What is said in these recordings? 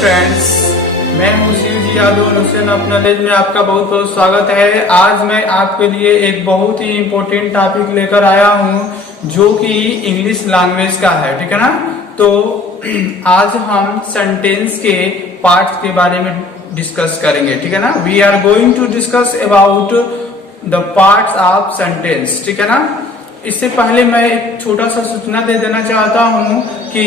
Friends, मैं हूं शिव जी Yadav Hussain knowledge में आपका बहुत बहुत स्वागत है। आज मैं आपके लिए एक बहुत ही इम्पोर्टेंट टॉपिक लेकर आया हूं जो कि इंग्लिश लैंग्वेज का है, ठीक है ना। तो आज हम सेंटेंस के पार्ट्स के बारे में डिस्कस करेंगे, ठीक है ना। We are going to discuss about the parts of sentence, ठीक है ना। इससे पहले मैं एक छोटा सा सूचना दे देना चाहता हूं कि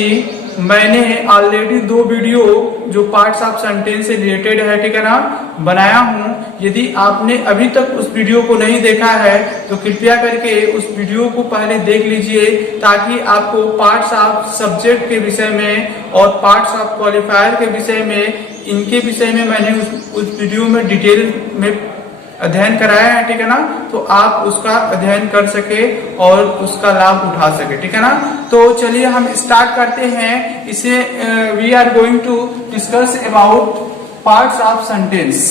मैंने ऑलरेडी 2 वीडियो जो पार्ट्स ऑफ सेंटेंस से रिलेटेड है, ठीक है ना, बनाया हूं। यदि आपने अभी तक उस वीडियो को नहीं देखा है तो कृपया करके उस वीडियो को पहले देख लीजिए, ताकि आपको पार्ट्स ऑफ सब्जेक्ट के विषय में और पार्ट्स ऑफ क्वालिफायर के विषय में, इनके विषय में मैंने उस वीडियो में डिटेल में अध्ययन कराया है, ठीक है ना। तो आप उसका अध्ययन कर सके और उसका लाभ उठा सके, ठीक है ना। तो चलिए हम स्टार्ट करते हैं इसे। We are going to discuss about parts of sentence.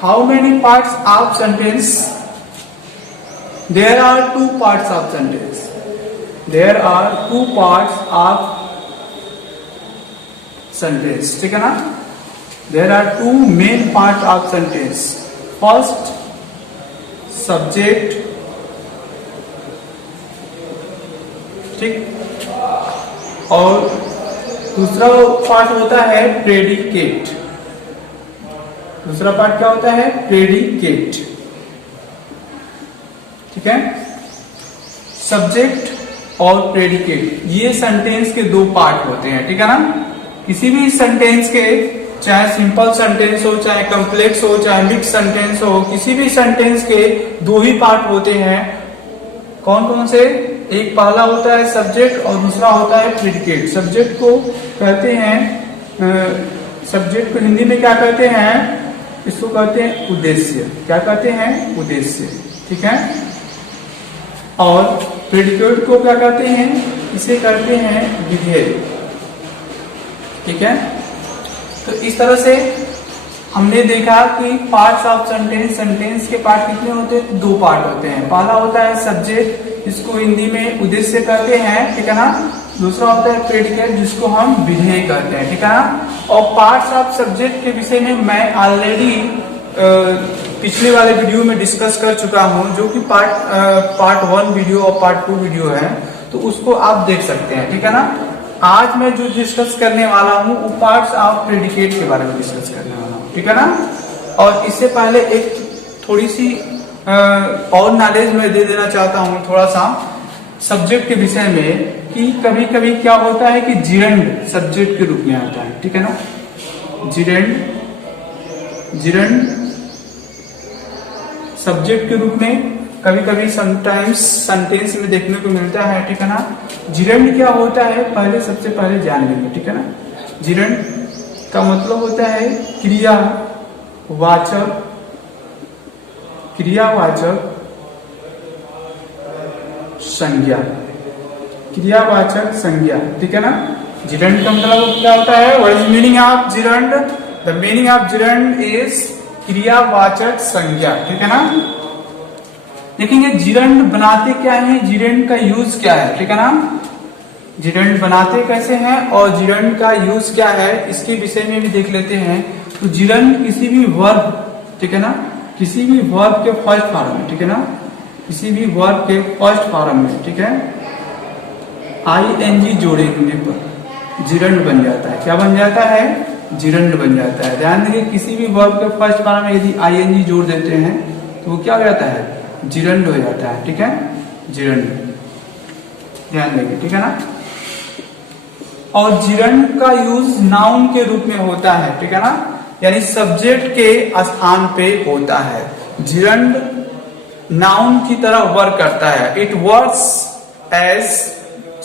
How many parts of sentence? There are 2 parts of sentence. There are 2 parts of sentence, ठीक है ना। There are 2 main parts of sentence. First, subject, ठीक, और दूसरा part होता है predicate. दूसरा part क्या होता है? प्रेडिकेट, ठीक है। सब्जेक्ट और प्रेडिकेट, ये सेंटेंस के 2 पार्ट होते हैं, ठीक है ना। किसी भी सेंटेंस के, चाहे सिंपल सेंटेंस हो, चाहे कॉम्प्लेक्स हो, चाहे मिक्स सेंटेंस हो, किसी भी सेंटेंस के 2 ही पार्ट होते हैं। कौन कौन से? एक पहला होता है सब्जेक्ट और दूसरा होता है प्रेडिकेट। सब्जेक्ट को कहते हैं, सब्जेक्ट को हिंदी में क्या कहते हैं? इसको कहते हैं उद्देश्य। क्या कहते हैं? उद्देश्य, ठीक है। और प्रेडिकेट को क्या कहते हैं? इसे कहते हैं विधेय, ठीक है। तो इस तरह से हमने देखा कि पार्ट्स ऑफ सेंटेंस, सेंटेंस के पार्ट कितने होते हैं? 2 पार्ट होते हैं। पहला होता है सब्जेक्ट, जिसको हिंदी में उद्देश्य कहते हैं, ठीक है ना। दूसरा होता है प्रेडिकेट, जिसको हम विधेय कहते हैं, ठीक है ना। और पार्ट्स ऑफ सब्जेक्ट के विषय में मैं ऑलरेडी पिछले वाले वीडियो में डिस्कस कर चुका हूं, जो कि पार्ट 1 वीडियो और पार्ट 2 वीडियो है, तो उसको आप देख सकते हैं, ठीक है ना। आज मैं जो डिस्कस करने वाला हूं वो पार्ट्स ऑफ प्रेडिकेट के बारे में डिस्कस करने वाला हूं, ठीक है ना। और इससे पहले एक थोड़ी सी और नॉलेज मैं दे देना चाहता हूं, थोड़ा सा सब्जेक्ट के विषय में, कि कभी कभी क्या होता है कि जिरंड सब्जेक्ट के रूप में आता है, ठीक है ना। जिरंड सब्जेक्ट के रूप में कभी कभी समटाइम्स सेंटेंस में देखने को मिलता है, ठीक है ना। जिरंड क्या होता है पहले, सबसे पहले जान लेंगे, ठीक है ना। जिरंड का मतलब होता है क्रियावाचक, क्रियावाचक संज्ञा, क्रियावाचक संज्ञा, ठीक है ना। जिरंड का मतलब क्या होता है? What is meaning of gerund? The meaning of gerund is क्रियावाचक संज्ञा, ठीक है ना। देखेंगे जिरंड बनाते क्या है, जिरंड का यूज क्या है, ठीक है ना। जिरंड बनाते कैसे हैं और जिरंड का यूज क्या है, इसके विषय में भी देख लेते हैं। तो जिरंड किसी भी वर्ब, ठीक है ना, किसी भी वर्ब के फर्स्ट फॉर्म में, ठीक है ना, किसी भी वर्ब के फर्स्ट फॉर्म में, ठीक है, ing जोड़ने पर जिरंड बन जाता है। क्या बन जाता है? जिरंड बन जाता है। ध्यान देंगे, किसी भी वर्ब के फर्स्ट फॉर्म में यदि ing जोड़ देते हैं तो वो क्या हो जाता है? जिरंड हो जाता है, ठीक है, जिरंड। ध्यान देंगे, ठीक है ना। और जिरंड का यूज नाउन के रूप में होता है, ठीक है ना, यानी सब्जेक्ट के स्थान पे होता है। जिरंड नाउन की तरह वर्क करता है। इट वर्क्स एज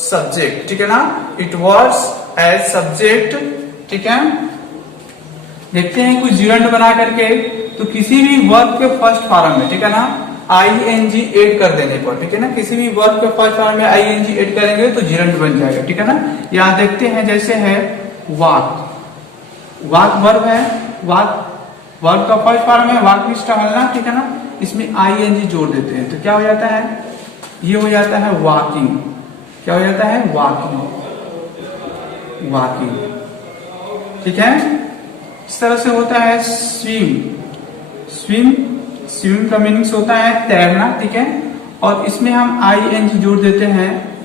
सब्जेक्ट, ठीक है ना, इट वर्क्स एज सब्जेक्ट, ठीक है। देखते हैं कुछ जिरंड बना करके, तो किसी भी वर्ब के फर्स्ट फॉर्म में, ठीक है ना, ing ऐड कर देने पर, ठीक है ना, किसी भी वर्ब के फर्स्ट फॉर्म में ing ऐड करेंगे तो जिरंड बन जाएगा, ठीक है ना। यहां देखते हैं, जैसे है वाक, वाक वर्ब है, वाक वर्ब का फर्स्ट फॉर्म है, वाक निष्ठा हलना, ठीक है ना। इसमें ing जोड़ देते हैं तो क्या हो जाता है? ये हो जाता है वॉकिंग। क्या हो जाता है? वॉकिंग, वॉकिंग, ठीक है। इस तरह से होता है स्विम। स्विम का मीनिंग होता है तैरना, ठीक है। और इसमें हम ING जोड़ देते हैं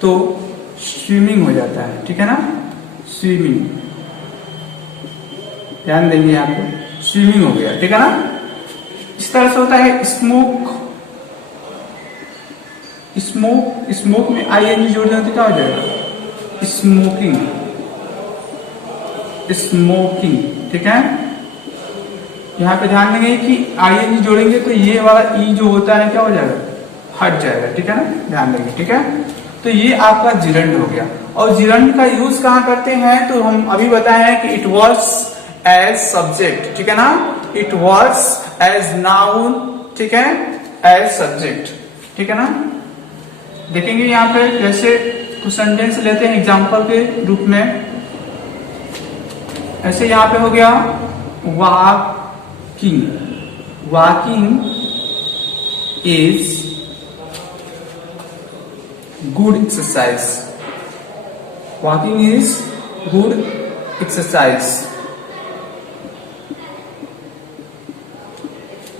तो स्विमिंग हो जाता है, ठीक है ना, स्विमिंग। ध्यान देंगे यहाँ पे, स्विमिंग हो गया, ठीक है ना। इस तरह से होता है स्मोक। स्मोक में ING जोड़ देते तो क्या हो जाएगा, स्मोकिंग, ठीक है। यहाँ पे ध्यान देंगे कि ING जोड़ेंगे तो ये वाला E जो होता है क्या हो जाएगा, हट जाएगा, ठीक है ना, ध्यान देंगे, ठीक है। तो ये आपका जिरंड हो गया। और जिरंड का यूज कहाँ करते हैं, तो हम अभी बताए हैं कि इट वॉज एज सब्जेक्ट, ठीक है ना, इट वॉज एज नाउन, ठीक है, एज सब्जेक्ट, ठीक है ना। देखेंगे यहाँ पे जैसे कुछ सेंटेंस लेते हैं एग्जाम्पल के रूप में। ऐसे यहाँ पे हो गया walking is good exercise. Walking is good exercise.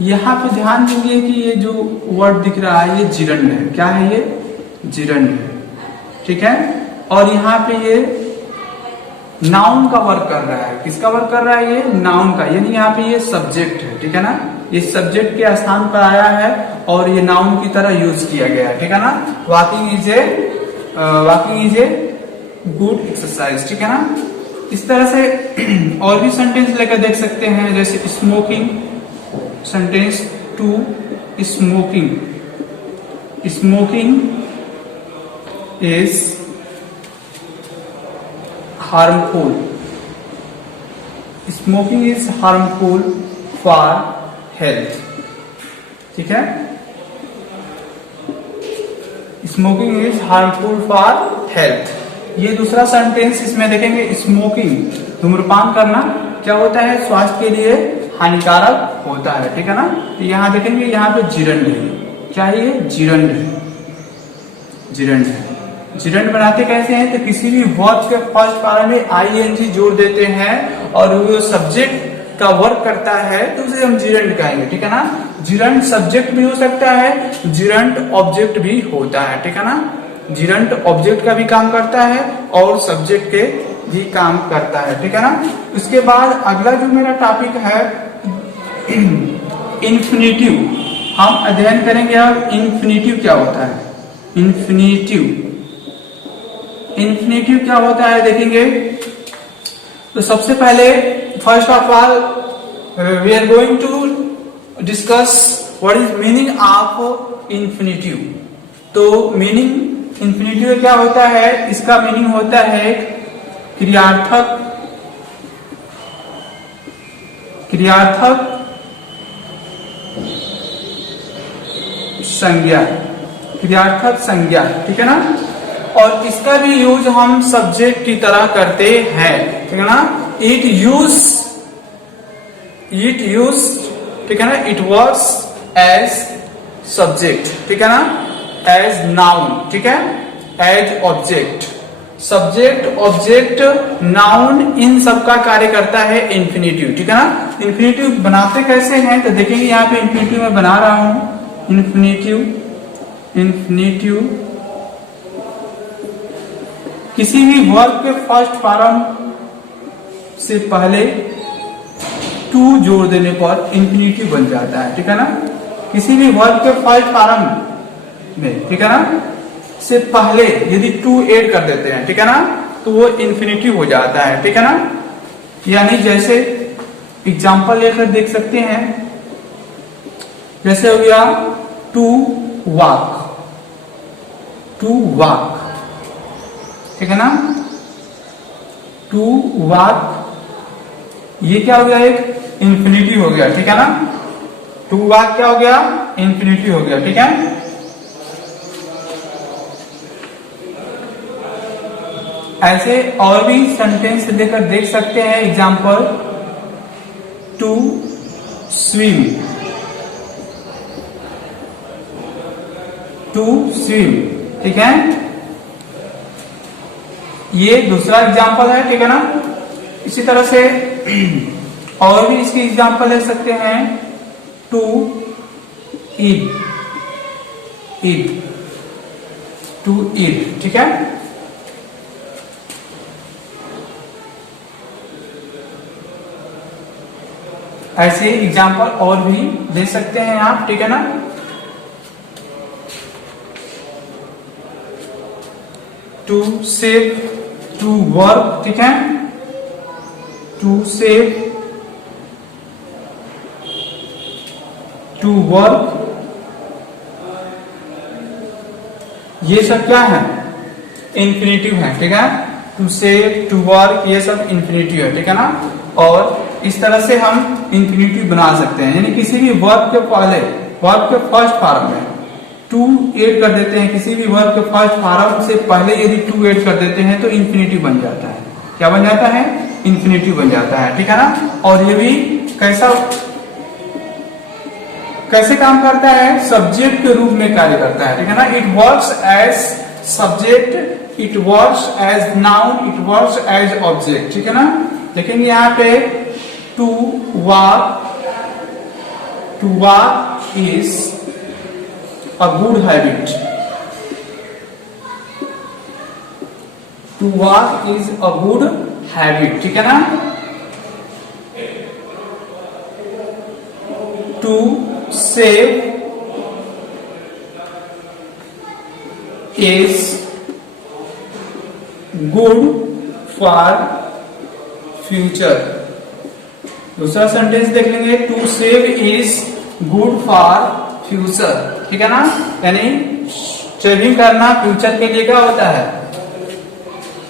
यहां पे ध्यान देंगे कि ये जो वर्ड दिख रहा है ये जिरंड है। क्या है ये, जिरंड है, ठीक है। और यहाँ पे ये नाउन का वर्क कर रहा है। किसका वर्क कर रहा है, ये नाउन का, यानी यहाँ पे ये सब्जेक्ट है, ठीक है ना। ये सब्जेक्ट के स्थान पर आया है और ये नाउन की तरह यूज किया गया है, ठीक है ना। Walking is a good exercise, ठीक है ना। इस तरह से और भी सेंटेंस लेकर देख सकते हैं, जैसे smoking, sentence 2 smoking is harmful. Smoking is harmful for health, ठीक है। Smoking is harmful for health. ये दूसरा सेंटेंस इसमें देखेंगे, स्मोकिंग, धूम्रपान करना क्या होता है, स्वास्थ्य के लिए हानिकारक होता है, ठीक है ना। तो यहाँ देखेंगे, यहाँ पे जिरंड है। क्या है ये, जिरंड है, जिरंड है। जिरंड बनाते कैसे हैं, तो किसी भी वर्ब के फर्स्ट पारा में ING जोड़ देते हैं और वो सब्जेक्ट का वर्क करता है तो उसे हम जिरंड कहेंगे, ठीक है ना। जिरंड सब्जेक्ट भी हो सकता है, जिरंड ऑब्जेक्ट भी होता है, ठीक है ना। जिरंड ऑब्जेक्ट का भी काम करता है और सब्जेक्ट के भी काम करता है, ठीक है ना। उसके बाद अगला जो मेरा टॉपिक है इन्फिनिटिव, हम अध्ययन करेंगे अब इन्फिनिटिव क्या होता है। इन्फिनिटिव क्या होता है देखेंगे। तो सबसे पहले first of all we are going to discuss what is meaning of infinitive. तो मीनिंग इन्फिनिटिव क्या होता है, इसका मीनिंग होता है क्रियार्थक संज्ञा, ठीक है ना। और इसका भी यूज हम सब्जेक्ट की तरह करते हैं, ठीक है ना। इट यूज, ठीक है ना, इट वॉज एज सब्जेक्ट, ठीक है ना, एज नाउन, ठीक है, as object. Subject, object, noun, इन सब का कार्य करता है इन्फिनिटिव, ठीक है ना। इन्फिनिटिव बनाते कैसे हैं तो देखेंगे, यहाँ पे इन्फिनिटिव मैं बना रहा हूं। इन्फिनिटिव किसी भी वर्ब के फर्स्ट फॉर्म से पहले टू जोड़ देने पर इन्फिनिटिव बन जाता है, ठीक है ना। किसी भी वर्ब के फर्स्ट फॉर्म में, ठीक है ना, से पहले यदि टू ऐड कर देते हैं, ठीक है ना, तो वो इन्फिनिटिव हो जाता है, ठीक है ना। यानी जैसे एग्जांपल लेकर देख सकते हैं, जैसे हो गया टू वॉक, ठीक है ना, टू वॉक, ये क्या हो गया, एक इन्फिनिटिव हो गया, ठीक है ना। टू वॉक क्या हो गया, इन्फिनिटिव हो गया, ठीक है। ऐसे और भी सेंटेंस लेकर देख सकते हैं, एग्जांपल टू स्विम, ठीक है। ये दूसरा एग्जांपल है, ठीक है ना। इसी तरह से और भी इसकी एग्जांपल ले सकते हैं, टू ईद, ईद, टू ईद, ठीक है। ऐसे एग्जांपल और भी दे सकते हैं आप, ठीक है ना। टू सेव, टू वर्क, ठीक है, टू सेव, टू वर्क, ये सब क्या है, इंफिनिटिव है, ठीक है। टू सेव, टू वर्क, ये सब इंफिनिटिव है, ठीक है ना। और इस तरह से हम इंफिनिटिव बना सकते हैं, यानी किसी भी वर्ब के पहले, वर्ब के फर्स्ट फॉर्म में टू ऐड कर देते हैं, किसी भी वर्ब के फर्स्ट फॉर्म से पहले यदि टू ऐड कर देते हैं तो इंफिनिटिव बन जाता है। क्या बन जाता है, इंफिनिटिव बन जाता है, ठीक है ना। और ये भी कैसे काम करता है, सब्जेक्ट के रूप में कार्य करता है, ठीक है ना। It works as subject, it works as noun, it works as object, ठीक है ना। देखेंगे यहाँ पे to walk is a good habit, to walk is a good habit, ठीक है ना। To save is good for future. दूसरा सेंटेंस देख लेंगे, to save is good for future, ठीक है ना। यानी सेविंग करना फ्यूचर के लिए क्या होता है,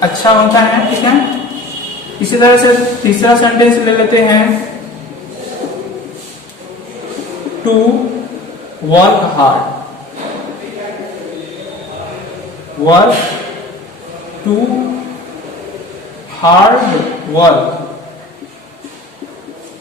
अच्छा होता है, ठीक है। इसी तरह से तीसरा सेंटेंस ले लेते हैं, to work hard, work, to hard work,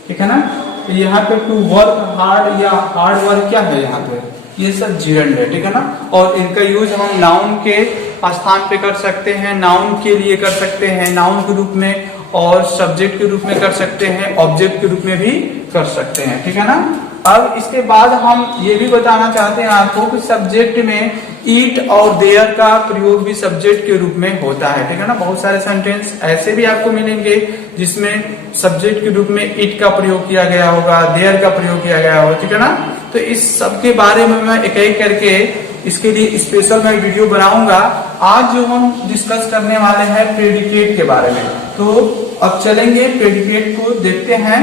ठीक है ना। तो यहाँ पे टू वर्क हार्ड या हार्ड वर्क क्या है, यहाँ पे ये सब जिरंड है, ठीक है ना। और इनका यूज हम नाउन के स्थान पे कर सकते हैं, नाउन के लिए कर सकते हैं, नाउन के रूप में, और सब्जेक्ट के रूप में कर सकते हैं, ऑब्जेक्ट के रूप में भी कर सकते हैं, ठीक है ना। अब इसके बाद हम ये भी बताना चाहते हैं आपको कि सब्जेक्ट में ईट और देयर का प्रयोग भी सब्जेक्ट के रूप में होता है, ठीक है ना। बहुत सारे सेंटेंस ऐसे भी आपको मिलेंगे जिसमें सब्जेक्ट के रूप में ईट का प्रयोग किया गया होगा, देयर का प्रयोग किया गया होगा, ठीक है ना। तो इस सब के बारे में मैं एक एक करके इसके लिए स्पेशल मैं वीडियो बनाऊंगा। आज जो हम डिस्कस करने वाले हैं प्रेडिकेट के बारे में, तो अब चलेंगे प्रेडिकेट को देखते हैं।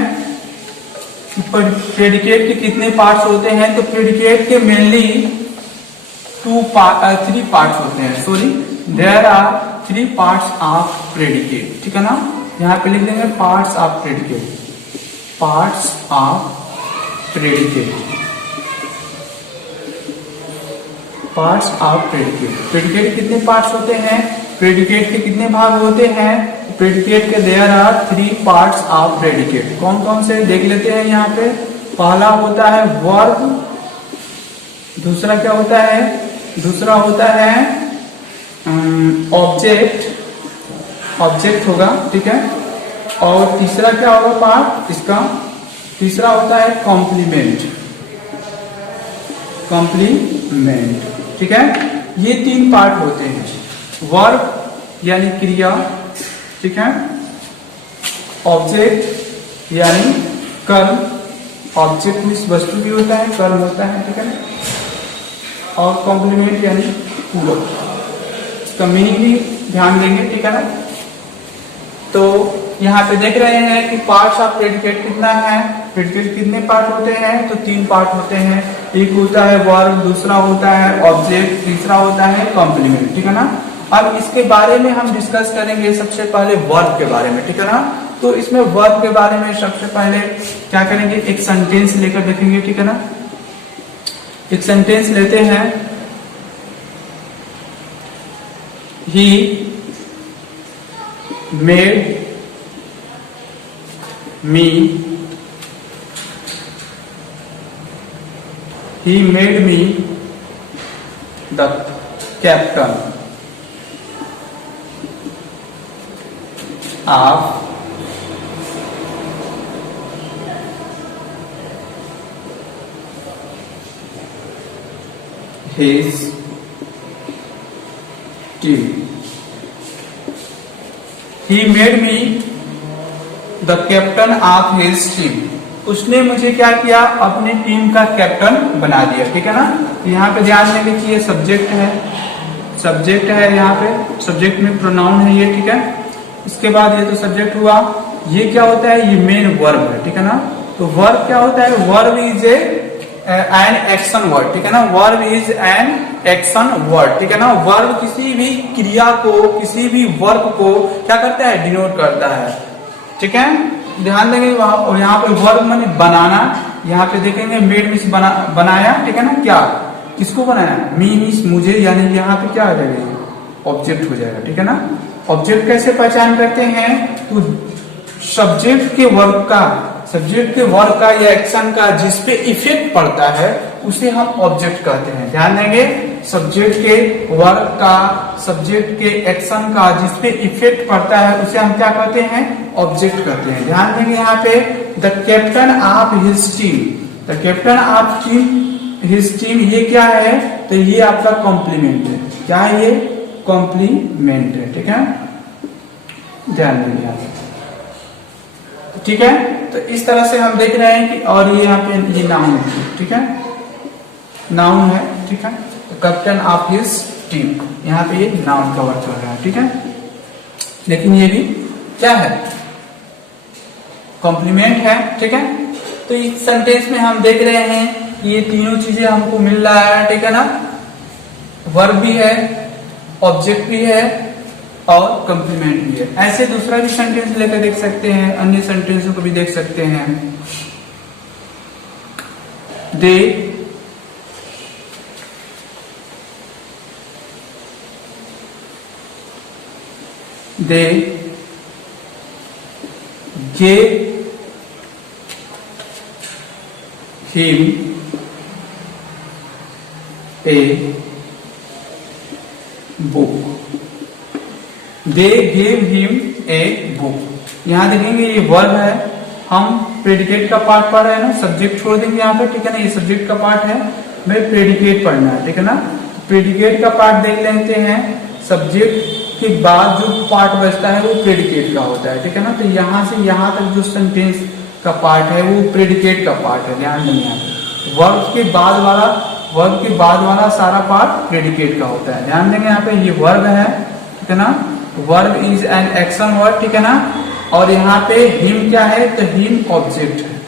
प्रेडिकेट के कितने पार्ट्स होते हैं, तो प्रेडिकेट के मेनली थ्री पार्ट्स होते हैं, sorry there are 3 parts of predicate, ठीक है ना। यहाँ पे लिख देंगे parts of predicate, parts of predicate, parts of predicate. Predicate कितने पार्ट्स होते हैं, प्रेडिकेट के कितने भाग होते हैं, प्रेडिकेट के there are 3 parts of predicate. कौन कौन से देख लेते हैं यहाँ पे। पहला होता है वर्ब, दूसरा क्या होता है, दूसरा होता है ऑब्जेक्ट, ऑब्जेक्ट होगा, ठीक है। और तीसरा क्या होगा पार्ट इसका, तीसरा होता है कॉम्प्लीमेंट, कॉम्प्लीमेंट, ठीक है। ये 3 पार्ट होते हैं, वर्ब यानी क्रिया, ठीक है, ऑब्जेक्ट यानी कर्म, ऑब्जेक्ट मीन्स वस्तु भी होता है, कर्म होता है, ठीक है। और कॉम्प्लीमेंट यानी पूरक, इसका मीनिंग भी ध्यान देंगे, ठीक है ना। तो यहाँ पे देख रहे हैं कि पार्ट्स ऑफ प्रेडिकेट कितना है, प्रेडिकेट कितने पार्ट होते हैं, तो 3 पार्ट होते हैं। एक होता है वर्ब, दूसरा होता है ऑब्जेक्ट, तीसरा होता है कॉम्प्लीमेंट, ठीक है ना। अब इसके बारे में हम डिस्कस करेंगे सबसे पहले वर्ब के बारे में, ठीक है ना। तो इसमें वर्ब के बारे में सबसे पहले क्या करेंगे, एक सेंटेंस लेकर देखेंगे, ठीक है ना। एक सेंटेंस लेते हैं, he made me, he made me the captain of his team. He made me the captain of his team. उसने मुझे क्या किया, अपनी टीम का कैप्टन बना दिया, ठीक है ना। यहाँ पे ध्यान देने की ये सब्जेक्ट है, सब्जेक्ट है, यहाँ पे सब्जेक्ट में प्रोनाउन है ये, ठीक है। इसके बाद ये तो सब्जेक्ट हुआ, ये क्या होता है, ये मेन वर्ब है, ठीक है ना। तो वर्ब क्या होता है, verb is an action word, ठीक है ना। Verb is an action word, ठीक है ना। वर्ब किसी भी क्रिया को, किसी भी वर्ब को क्या करता है, डिनोट करता है, ठीक है। ध्यान देंगे वहां, और यहाँ पे वर्ब माने बनाना, यहाँ पे देखेंगे मेड मीन्स बनाया, ठीक है ना। क्या, किसको बनाया, मी मीन्स मुझे, यानी यहाँ पे क्या आ जाएगा, ऑब्जेक्ट हो जाएगा, ठीक है ना। ऑब्जेक्ट कैसे पहचान करते हैं, तो सब्जेक्ट के वर्ब का, सब्जेक्ट के वर्ब का या एक्शन का जिसपे इफेक्ट पड़ता है उसे हम ऑब्जेक्ट कहते हैं। ध्यान देंगे, सब्जेक्ट के वर्ब का, सब्जेक्ट के एक्शन का जिसपे इफेक्ट पड़ता है उसे हम क्या कहते हैं, ऑब्जेक्ट कहते हैं। ध्यान देंगे यहाँ पे the captain of his team, the captain of team, his team, ये क्या है, तो ये आपका कॉम्प्लीमेंट है। क्या है ये, कॉम्प्लीमेंट है, ठीक है। ध्यान देंगे यहाँ पे, ठीक है। तो इस तरह से हम देख रहे हैं कि, और ये यहाँ पे ये नाउन है, ठीक है, नाउन है, ठीक है। कैप्टन ऑफ हिज टीम, यहाँ पे ये नाउन का वर्ड चल रहा है, ठीक है। लेकिन ये भी क्या है, कॉम्प्लीमेंट है, ठीक है। तो इस सेंटेंस में हम देख रहे हैं कि ये तीनों चीजें हमको मिल रहा है, ठीक है ना। वर्ब भी है, ऑब्जेक्ट भी है और कॉम्प्लीमेंट भी है। ऐसे दूसरा भी सेंटेंस लेकर देख सकते हैं, अन्य सेंटेंसों को भी देख सकते हैं। दे gave him a book. They gave him a book. यहाँ देखेंगे ये वर्ब है, हम प्रेडिकेट का पार्ट पढ़ रहे हैं ना, सब्जेक्ट छोड़ देंगे यहाँ पे, ठीक है ना। ये सब्जेक्ट का पार्ट है, हमें प्रेडिकेट पढ़ना है, ठीक है ना। प्रेडिकेट का पार्ट देख लेते हैं, सब्जेक्ट के बाद जो पार्ट बचता है वो प्रेडिकेट का होता है, ठीक है ना। तो यहाँ से यहाँ तक जो सेंटेंस का पार्ट है वो प्रेडिकेट का पार्ट है। ध्यान देंगे यहाँ पे वर्ब के बाद वाला, वर्ब के बाद वाला सारा पार्ट प्रेडिकेट का होता है। ध्यान देंगे यहाँ पे ये वर्ब है, ठीक है ना। Verb is an action word, ठीक है ना। और यहाँ पे हिम क्या है, तो हिम ऑब्जेक्ट है,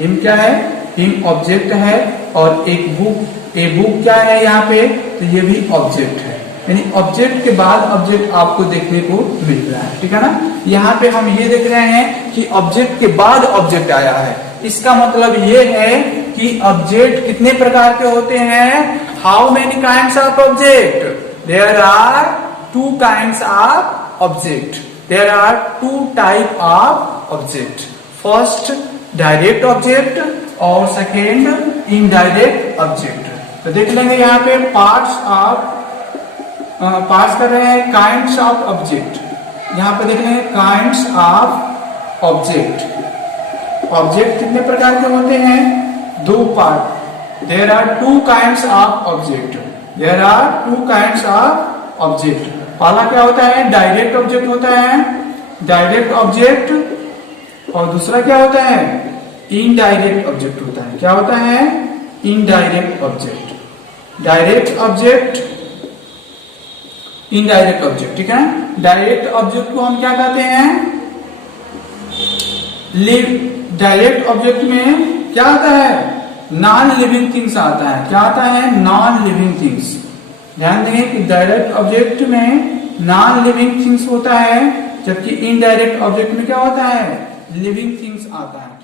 हिम क्या है, हिम ऑब्जेक्ट है। और एक बुक, ए बुक क्या है यहाँ पे, तो ये भी ऑब्जेक्ट है, यानी ऑब्जेक्ट के बाद ऑब्जेक्ट आपको देखने को मिल रहा है, ठीक है ना। यहाँ पे हम ये देख रहे हैं कि ऑब्जेक्ट के बाद ऑब्जेक्ट आया है, इसका मतलब ये है कि ऑब्जेक्ट कितने प्रकार के होते हैं, how many kinds of object, there are two kinds of object, there are two type of object. First direct object और सेकेंड इनडायरेक्ट ऑब्जेक्ट। तो देख लेंगे यहाँ पे पार्ट्स ऑफ, पार्ट्स कर रहे हैं काइंड्स ऑफ ऑब्जेक्ट। यहाँ पे देख लेंगे काइंड्स ऑफ ऑब्जेक्ट। ऑब्जेक्ट कितने प्रकार के होते हैं, दो part, there are two kinds of object, there are two kinds of object. पहला क्या होता है, डायरेक्ट ऑब्जेक्ट होता है, डायरेक्ट ऑब्जेक्ट, और दूसरा क्या होता है, इनडायरेक्ट ऑब्जेक्ट होता है। क्या होता है, indirect object. Direct object, indirect object, ठीक है। डायरेक्ट ऑब्जेक्ट को हम क्या कहते हैं, डायरेक्ट ऑब्जेक्ट में क्या आता है, नॉन लिविंग थिंग्स आता है। क्या आता है, नॉन लिविंग थिंग्स। ध्यान देंगे कि डायरेक्ट ऑब्जेक्ट में नॉन लिविंग थिंग्स होता है, जबकि इनडायरेक्ट ऑब्जेक्ट में क्या होता है, लिविंग थिंग्स आता है।